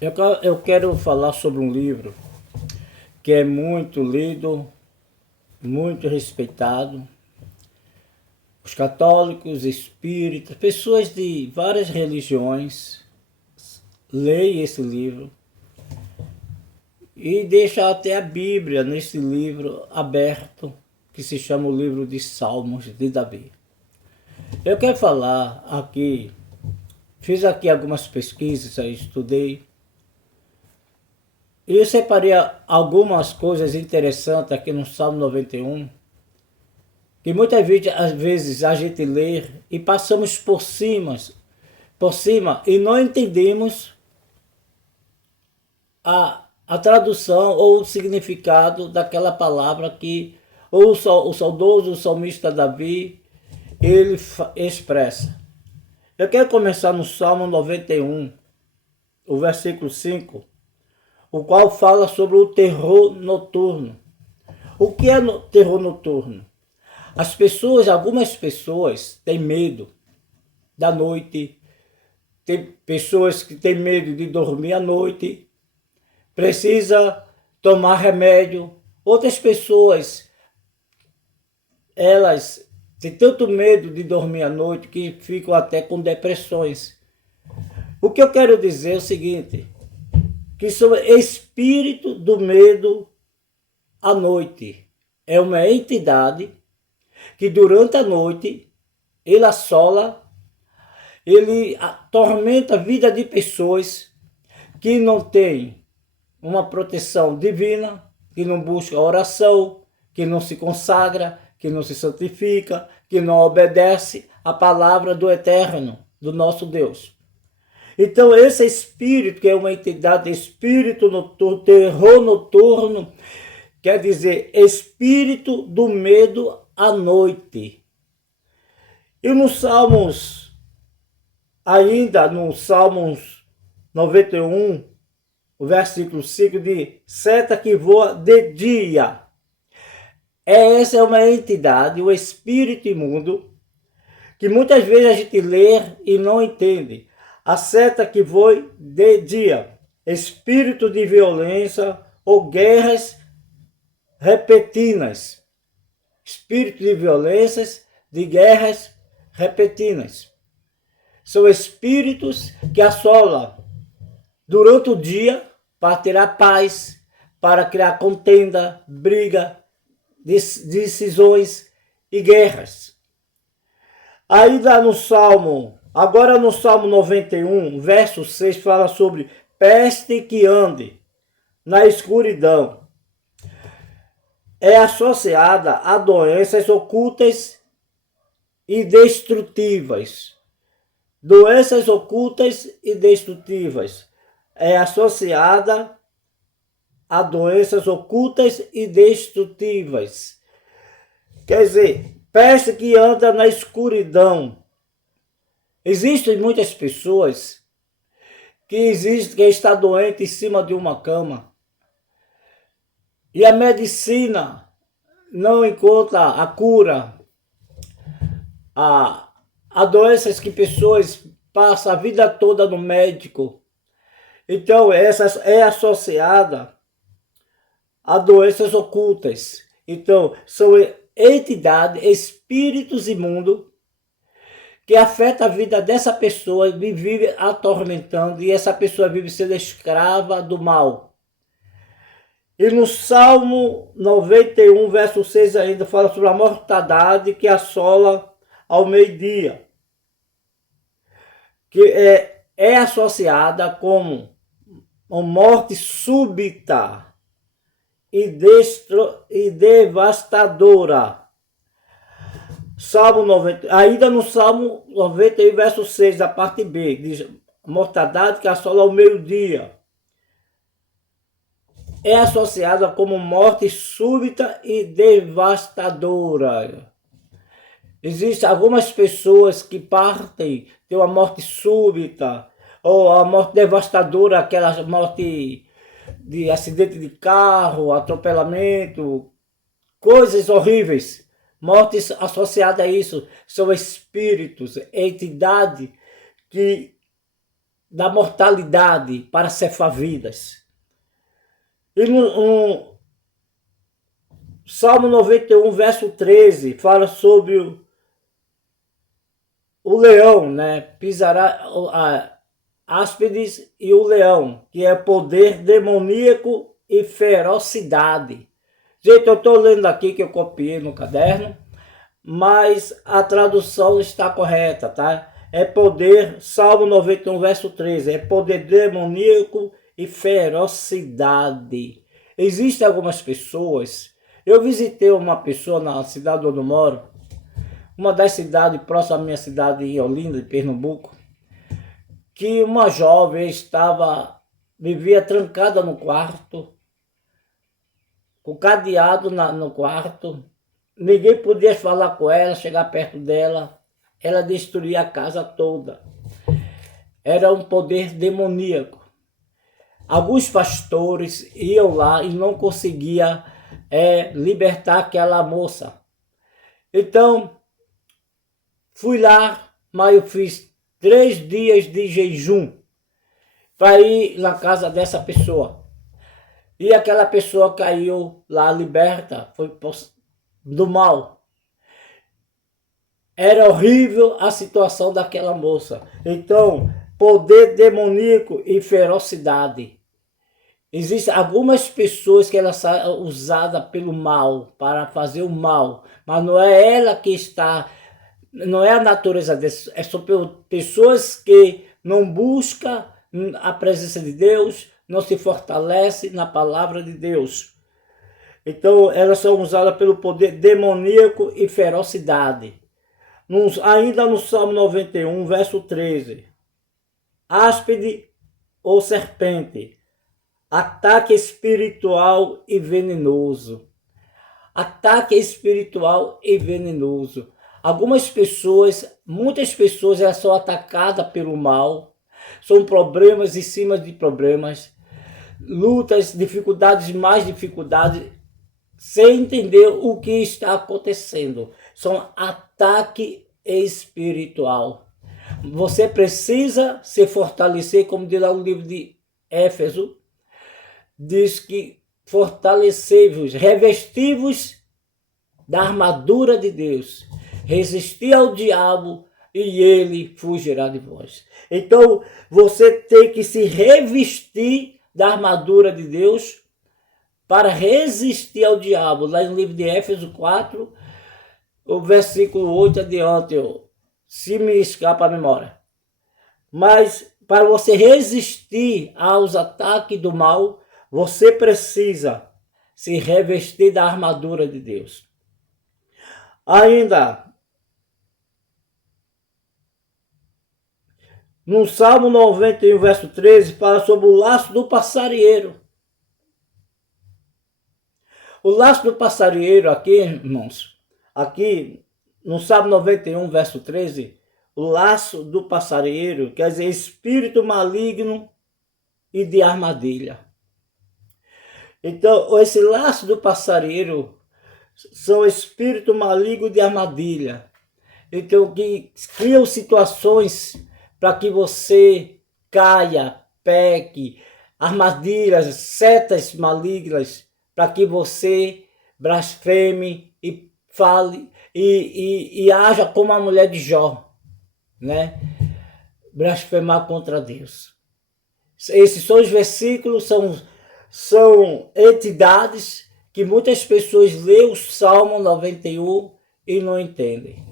Eu quero falar sobre um livro que é muito lido, muito respeitado. Os católicos, espíritas, pessoas de várias religiões leem esse livro e deixam até a Bíblia nesse livro aberto, que se chama o livro de Salmos de Davi. Eu quero falar aqui, fiz aqui algumas pesquisas, eu estudei, e eu separei algumas coisas interessantes aqui no Salmo 91, que muitas vezes, às vezes a gente lê e passamos por cima e não entendemos a tradução ou o significado daquela palavra que o saudoso salmista Davi ele expressa. Eu quero começar no Salmo 91, o versículo 5, o qual fala sobre o terror noturno. O que é terror noturno? Algumas pessoas têm medo da noite, tem pessoas que têm medo de dormir à noite, precisa tomar remédio. Outras pessoas, elas têm tanto medo de dormir à noite que ficam até com depressões. O que eu quero dizer é o seguinte, que sobre espírito do medo à noite é uma entidade que durante a noite ele assola, ele atormenta a vida de pessoas que não têm uma proteção divina, que não busca oração, que não se consagra, que não se santifica, que não obedece à palavra do Eterno, do nosso Deus. Então esse espírito, que é uma entidade, espírito noturno, terror noturno, quer dizer espírito do medo à noite. E nos Salmos, ainda no Salmos 91, o versículo 5 diz, seta que voa de dia. Essa é uma entidade, o espírito imundo, que muitas vezes a gente lê e não entende. A seta que voa de dia, espírito de violência ou guerras repentinas. Espírito de violências, de guerras repentinas. São espíritos que assolam durante o dia para tirar paz, para criar contenda, briga, decisões e guerras. Ainda no Salmo, agora no Salmo 91, verso 6, fala sobre peste que ande na escuridão. É associada a doenças ocultas e destrutivas. Doenças ocultas e destrutivas. É associada a doenças ocultas e destrutivas. Quer dizer, peste que anda na escuridão. Existem muitas pessoas que está doente em cima de uma cama. E a medicina não encontra a cura a doenças que pessoas passam a vida toda no médico. Então, essa é associada a doenças ocultas. Então, são entidades, espíritos imundos, que afetam a vida dessa pessoa e vive atormentando, e essa pessoa vive sendo escrava do mal. E no Salmo 91, verso 6 ainda, fala sobre a mortandade que assola ao meio-dia, que é associada como uma morte súbita e devastadora. Salmo 90, ainda no Salmo 91, verso 6, da parte B, diz, mortandade que assola ao meio-dia. É associada como morte súbita e devastadora. Existem algumas pessoas que partem de uma morte súbita, ou a morte devastadora, aquela morte de acidente de carro, atropelamento, coisas horríveis. Mortes associadas a isso são espíritos, entidades que da mortalidade para ceifar vidas. E no Salmo 91, verso 13, fala sobre o leão, né? Pisará áspides e o leão, que é poder demoníaco e ferocidade. Gente, eu estou lendo aqui que eu copiei no caderno, mas a tradução está correta, tá? É poder, Salmo 91, verso 13, é poder demoníaco e ferocidade. Existem algumas pessoas, eu visitei uma pessoa na cidade onde eu moro, uma das cidades próximas à minha cidade, em Olinda, de Pernambuco, que uma jovem vivia trancada no quarto, com cadeado no quarto, ninguém podia falar com ela, chegar perto dela, ela destruía a casa toda. Era um poder demoníaco. Alguns pastores iam lá e não conseguiam libertar aquela moça. Então, fui lá, mas eu fiz 3 dias de jejum para ir na casa dessa pessoa. E aquela pessoa caiu lá liberta, foi do mal. Era horrível a situação daquela moça. Então, poder demoníaco e ferocidade. Existem algumas pessoas que elas são usadas pelo mal, para fazer o mal, mas não é ela que está, não é a natureza delas, são pessoas que não buscam a presença de Deus, não se fortalecem na palavra de Deus. Então, elas são usadas pelo poder demoníaco e ferocidade. Ainda no Salmo 91, verso 13. Áspide ou serpente, ataque espiritual e venenoso. Ataque espiritual e venenoso. Muitas pessoas elas são atacadas pelo mal, são problemas em cima de problemas, lutas, dificuldades, mais dificuldades, sem entender o que está acontecendo. São ataque espiritual. Você precisa se fortalecer, como diz lá o livro de Éfeso, diz que fortalecei-vos, revesti-vos da armadura de Deus, resistir ao diabo e ele fugirá de vós. Então, você tem que se revestir da armadura de Deus para resistir ao diabo. Lá no livro de Éfeso 4, o versículo 8 adiante, se me escapa a memória. Mas para você resistir aos ataques do mal, você precisa se revestir da armadura de Deus. Ainda, no Salmo 91, verso 13, fala sobre o laço do passarinheiro. O laço do passarinheiro aqui, irmãos, aqui no Salmo 91, verso 13, o laço do passarinheiro quer dizer espírito maligno e de armadilha. Então, esse laço do passarinheiro são espírito maligno de armadilha. Então, que criam situações para que você caia, peque, armadilhas, setas malignas, para que você blasfeme e fale e haja como a mulher de Jó, né? Blasfemar contra Deus. Esses são os versículos, são entidades que muitas pessoas lêem o Salmo 91 e não entendem.